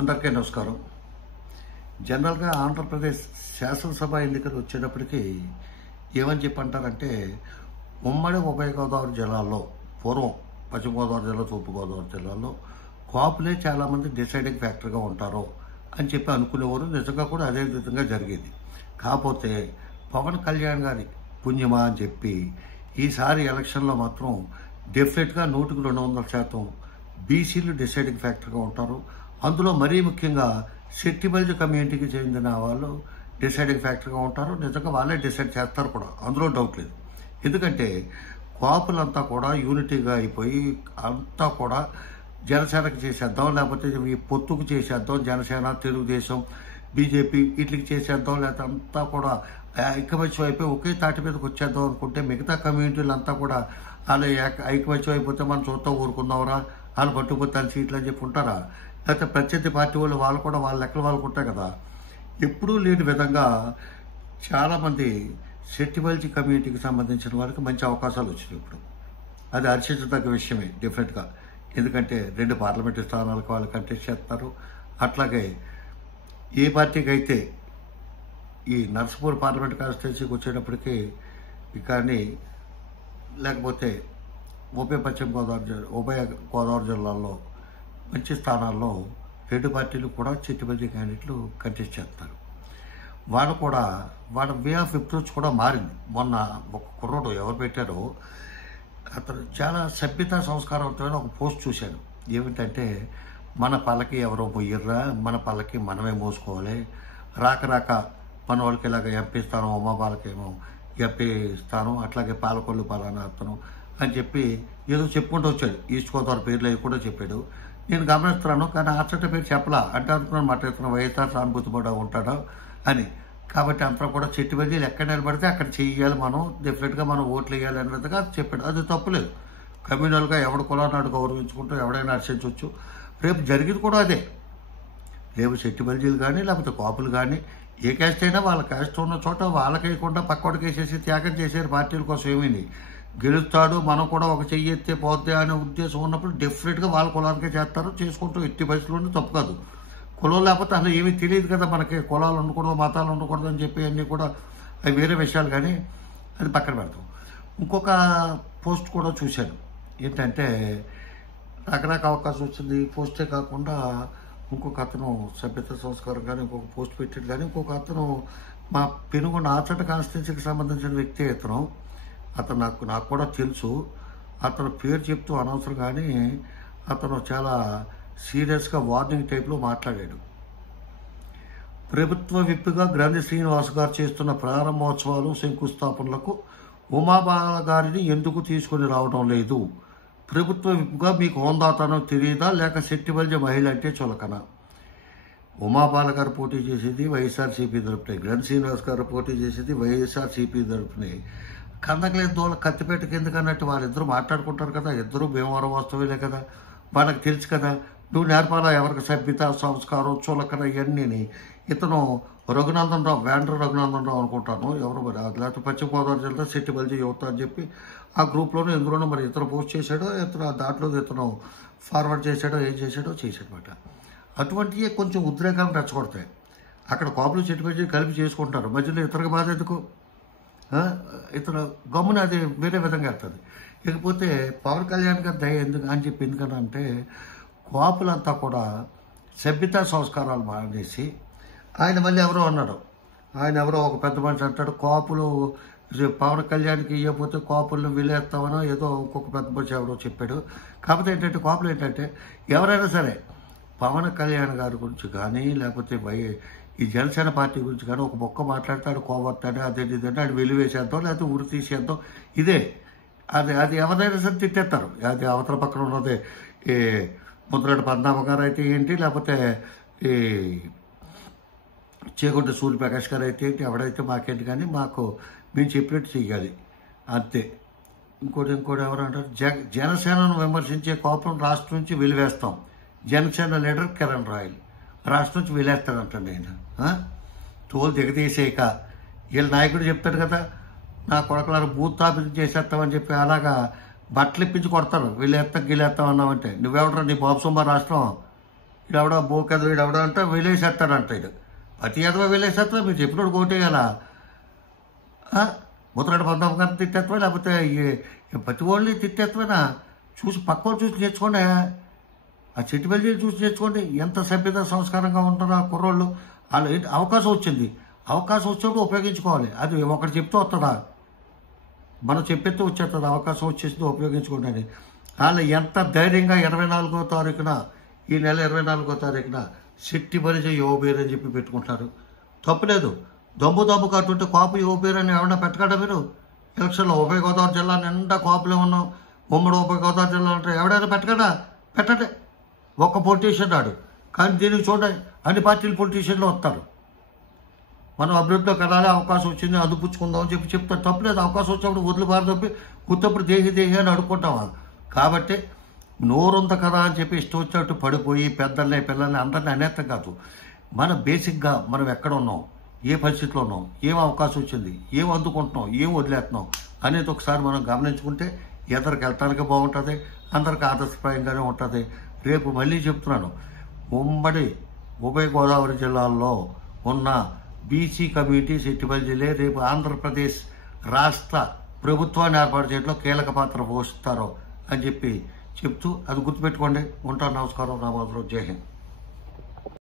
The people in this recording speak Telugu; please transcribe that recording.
అందరికీ నమస్కారం. జనరల్గా ఆంధ్రప్రదేశ్ శాసనసభ ఎన్నికలు వచ్చేటప్పటికి ఏమని చెప్పి అంటారంటే, ఉమ్మడి ఉభయ గోదావరి జిల్లాల్లో పూర్వం పశ్చిమ గోదావరి జిల్లా, తూర్పు గోదావరి జిల్లాల్లో కాపులే చాలామంది డిసైడింగ్ ఫ్యాక్టర్గా ఉంటారు అని చెప్పి అనుకునేవారు. నిజంగా కూడా అదే విధంగా జరిగేది. కాకపోతే పవన్ కళ్యాణ్ గారి పుణ్యమా అని చెప్పి ఈసారి ఎలక్షన్లో మాత్రం డెఫినెట్గా 100కి 200% బీసీలు డిసైడింగ్ ఫ్యాక్టర్గా ఉంటారు. అందులో మరీ ముఖ్యంగా సెట్టిబల్జ్ కమ్యూనిటీకి చెందిన వాళ్ళు డిసైడింగ్ ఫ్యాక్టర్గా ఉంటారు. నిజంగా వాళ్ళే డిసైడ్ చేస్తారు కూడా, అందులో డౌట్ లేదు. ఎందుకంటే కాపులంతా కూడా యూనిటీగా అయిపోయి అంతా కూడా జనసేనకి చేసేద్దాం, లేకపోతే ఈ పొత్తుకు చేసేద్దాం, జనసేన, తెలుగుదేశం, బీజేపీ వీటికి చేసేద్దాం, లేకపోతే అంతా కూడా ఐకమత్యం అయిపోయి ఒకే తాటి మీదకి వచ్చేద్దాం అనుకుంటే మిగతా కమ్యూనిటీలు అంతా కూడా వాళ్ళు ఐకమత్యం అయిపోతే మనం చూస్తూ ఊరుకుందాంరా, వాళ్ళు పట్టుకుపోతే వాళ్ళు సీట్లు అని చెప్పి ఉంటారా? లేకపోతే ప్రత్యర్థి పార్టీ వాళ్ళు కూడా వాళ్ళ లెక్కలు వాళ్ళకు ఉంటాయి కదా. ఎప్పుడూ లేని విధంగా చాలామంది సెట్టిబల్జీ కమ్యూనిటీకి సంబంధించిన వాళ్ళకి మంచి అవకాశాలు వచ్చినాయి ఇప్పుడు. అది హర్షించదగ్గ విషయమే డెఫినెట్గా. ఎందుకంటే 2 పార్లమెంటు స్థానాలకు వాళ్ళు కంటెస్ట్ చేస్తారు. అట్లాగే ఏ పార్టీకి అయితే ఈ నర్సపూర్ పార్లమెంట్ కాన్స్టిట్యున్సీకి వచ్చేటప్పటికి కానీ, లేకపోతే ఉభయ గోదావరి జిల్లాల్లో మంచి స్థానాల్లో 2 పార్టీలు కూడా సెట్టిబల్జీ క్యాండిడేట్లు కంటెస్ట్ చేస్తారు. వాళ్ళ వే ఆఫ్ అప్రోచ్ కూడా మారింది. మొన్న ఒక కుర్రోడు ఎవరు పెట్టారో అతను చాలా సభ్యతా సంస్కారవంతమైన ఒక పోస్ట్ చూశాను. ఏమిటంటే, మన పల్లకి ఎవరో మొయ్యర్రా, మన పల్లకి మనమే మోసుకోవాలి, రాక మన వాళ్ళకి ఇలాగ ఎంపీ స్థానం, ఉమాబాలకేమో ఎంపీ స్థానం, అట్లాగే పాలకొల్లు పలానా అతను అని చెప్పి ఏదో చెప్పుకుంటూ వచ్చాడు. ఈస్ట్ గోదావరి పేర్లు అవి కూడా చెప్పాడు. నేను గమనిస్తున్నాను, కానీ అచ్చట పేరు చెప్పలా. అంటే అనుకున్నాను మాట ఇతను వైఎస్ఆర్ సానుభూతి పడ ఉంటాడు అని. కాబట్టి అంతా కూడా సెట్టిబల్జీలు ఎక్కడ నిలబడితే అక్కడ చెయ్యాలి, మనం డెఫినెట్గా మనం ఓట్లు వేయాలి అనే విధంగా చెప్పాడు. అది తప్పులేదు. కమ్యూనల్గా ఎవడు కులానాడు గౌరవించుకుంటూ ఎవడైనా హర్షించవచ్చు. రేపు జరిగింది కూడా అదే. రేపు సెట్టిబల్జీలు కానీ లేకపోతే కాపులు కానీ ఏ క్యాస్ట్ అయినా వాళ్ళ క్యాస్ట్ ఉన్న చోట వాళ్ళకేయకుండా పక్కోడికి వేసేసి త్యాగం చేశారు పార్టీల కోసం. ఏమీ గెలుస్తాడు, మనం కూడా ఒక చెయ్యి ఎత్తే పోద్దే అనే ఉద్దేశం ఉన్నప్పుడు డెఫినెట్గా వాళ్ళ కులానికే చేస్తారు, చేసుకుంటూ ఎట్టి పరిస్థితుల్లో తప్పు కాదు. కులం లేకపోతే అసలు ఏమీ తెలియదు కదా మనకి. కులాలు ఉండకూడదు, మతాలు ఉండకూడదు అని చెప్పి అన్నీ కూడా అవి వేరే విషయాలు, కానీ అది పక్కన పెడతాం. ఇంకొక పోస్ట్ కూడా చూశాను. ఏంటంటే, రకరకాల అవకాశం వచ్చింది. పోస్టే కాకుండా ఇంకొక అతను సభ్యత సంస్కారం కానీ ఇంకొక పోస్ట్ పెట్టాడు. కానీ ఇంకొక అతను మా పెనుగొండ ఆచట కాన్స్టిట్యున్సీకి సంబంధించిన వ్యక్తి. అతను నాకు కూడా తెలుసు. అతను పేరు చెప్తూ అనవసరం, కానీ అతను చాలా సీరియస్గా వార్నింగ్ టైప్లో మాట్లాడాడు. ప్రభుత్వ విప్గా గ్రంథి శ్రీనివాస్ గారు చేస్తున్న ప్రారంభోత్సవాలు, శంకుస్థాపనలకు ఉమాబాల గారిని ఎందుకు తీసుకొని రావడం లేదు? ప్రభుత్వ విప్గా మీకు హోందాతనం తెలియదా, లేక సెట్టిబల్జీ మహిళ అంటే చులకన? ఉమాబాల గారు పోటీ చేసేది వైఎస్ఆర్సీపీ తరపునే, గ్రంథి శ్రీనివాస్ గారు పోటీ చేసేది వైఎస్ఆర్సీపీ తరపునే. కందకలేదు దోల కత్తిపేటకి ఎందుకన్నట్టు వాళ్ళిద్దరూ మాట్లాడుకుంటారు కదా. ఇద్దరు భీమవరం వాస్తవేలే కదా, వాళ్ళకి తెలుసు కదా. నువ్వు నేర్పాలా ఎవరికి సభ్యత, సంస్కారం, చులకన ఇవన్నీ. ఇతను రఘునందన్ రావు, వేండ్ర రఘునందన్ రావు అనుకుంటాను, ఎవరు మరి, లేకపోతే పశ్చిమ గోదావరి జిల్లా సెట్టిబల్జీ యువత అని చెప్పి ఆ గ్రూప్లోనే ఎందులోనో మరి ఇతను పోస్ట్ చేశాడో, దాంట్లో ఇతను ఫార్వర్డ్ చేశాడో, ఏం చేశాడో చేశాడనమాట. అటువంటివి కొంచెం ఉద్రేకాలను రెచ్చగొడతాయి. అక్కడ కాపులు సెట్టిబల్జీ కలిపి చేసుకుంటారు, మధ్యలో ఇతరులకు బాధ ఎందుకు? ఇతను గమ్మున అది వేరే విధంగా వెళ్తుంది. ఇకపోతే పవన్ కళ్యాణ్ గారి దయ ఎందుకు అని చెప్పి ఎందుకనంటే, కాపులంతా కూడా సభ్యతా సంస్కారాలు మానేసి, ఆయన మళ్ళీ ఎవరో అన్నాడు, ఆయన ఎవరో ఒక పెద్ద మనిషి అంటాడు, కాపులు పవన్ కళ్యాణ్కి ఇవ్వకపోతే కాపులను వీలేస్తామనో ఏదో ఇంకొక పెద్ద మనిషి ఎవరో చెప్పాడు. కాకపోతే ఏంటంటే, కాపులు ఏంటంటే ఎవరైనా సరే పవన్ కళ్యాణ్ గారి గురించి కానీ లేకపోతే ఈ జనసేన పార్టీ గురించి కానీ ఒక మొక్క మాట్లాడతాడు, కోబడతాడు, ఇదంటే అది వెలివేసేద్దాం, లేకపోతే ఉరి తీసేద్దాం. ఇదే అది ఎవరైనా సరే తిట్టేస్తారు. అది అవతల పక్కన ఉన్నది ఈ ముద్రగడ పద్మనాభ గారు అయితే ఏంటి, లేకపోతే ఈ చేకొండ సూర్యప్రకాష్ గారు అయితే ఏంటి, ఎవడైతే మాకేంటి, కానీ మేము చెప్పినట్టు చెయ్యాలి అంతే. ఇంకోటి ఎవరు అంటారు, జనసేనను విమర్శించే కోపం రాష్ట్రం నుంచి వెలివేస్తాం. జనసేన లీడర్ కిరణ్ రాయల్ రాష్ట్రం నుంచి వెళ్ళేస్తాడంటండి ఆయన. తోలు దిగతీసేయక వీళ్ళ నాయకుడు చెప్తాడు కదా, నా కొడకలారు భూతాభివృద్ధి చేసేస్తామని చెప్పి అలాగా బట్టలు ఇప్పించి కొడతారు. వీళ్ళేస్తాం గిలేస్తాం అన్నామంటే, నువ్వెవడరా నీ బాబు సొమ్మ రాష్ట్రం ఈడవడ బోకెదవ ఈడవడ అంటే వెళ్ళేసేస్తాడంట ఇది ప్రతి ఎదవ వెళ్ళేసేస్తా మీరు చెప్పినోడు కోటేయాలా ముద్రగడ పద్మనాభం తిట్టేస్తావా లేకపోతే ప్రతి వాళ్ళని తిట్టేస్తావేనా చూసి పక్క వాళ్ళు చూసి నేర్చుకోండి ఆ చెట్టుబల్లి చూసి నేర్చుకోండి ఎంత సభ్యత సంస్కారంగా ఉంటారో ఆ కుర్రోళ్ళు వాళ్ళు అవకాశం వచ్చింది అవకాశం వచ్చినప్పుడు ఉపయోగించుకోవాలి అది ఒకటి చెప్తూ వస్తుందా మనం చెప్పేస్తే వచ్చేస్తుంది అవకాశం వచ్చేసి ఉపయోగించుకోండి అని వాళ్ళు ఎంత ధైర్యంగా 24వ తారీఖున ఈ నెల 24వ తారీఖున శెట్టి బలిజ యువబేరు అని చెప్పి పెట్టుకుంటారు తప్పులేదు దమ్ము కట్టుంటే కాపు యువబేరు అని ఎవరైనా పెట్టగలరా మీరు ఎలక్షన్లో ఉభయ గోదావరి జిల్లా నిండా కాపులే ఉన్నాం ఉమ్మడి ఉభయ గోదావరి జిల్లా అంటే ఎవడైనా పెట్టగలరా పెట్టండి ఒక్క పొలిటీషియన్ రాడు కానీ దీనికి చూడండి అన్ని పార్టీల పొలిటీషియన్లు వస్తారు మనం అభివృద్ధిలో కదాలి అవకాశం వచ్చింది అదుపుచ్చుకుందాం అని చెప్పి చెప్తారు తప్పులేదు అవకాశం వచ్చినప్పుడు వదిలి బారి తప్పి గుర్తప్పుడు దేహి అని అడుక్కుంటామా కాబట్టి నోరుంత కదా అని చెప్పి ఇష్టం వచ్చినట్టు పడిపోయి పెద్దల్ని పిల్లల్ని అందరినీ అనేత్తం కాదు మనం బేసిక్గా మనం ఎక్కడ ఉన్నాం ఏ పరిస్థితిలో ఉన్నాం ఏం అవకాశం వచ్చింది ఏం అందుకుంటున్నాం ఏం వదిలేస్తున్నాం అనేది ఒకసారి మనం గమనించుకుంటే ఎదరికి వెళ్ళటానికి బాగుంటుంది అందరికి ఆదర్శప్రాయంగానే ఉంటుంది రేపు మళ్ళీ చెప్తున్నాను ఉమ్మడి ఉభయ గోదావరి జిల్లాల్లో ఉన్న బీసీ కమ్యూనిటీ శెట్టిపల్లి జిల్లా రేపు ఆంధ్రప్రదేశ్ రాష్ట్ర ప్రభుత్వాన్ని ఏర్పాటు చేయడంలో కీలక పాత్ర పోషిస్తారు అని చెప్పి చెప్తూ అది గుర్తుపెట్టుకోండి ఉంటాను నమస్కారం రామారావు జై హింద్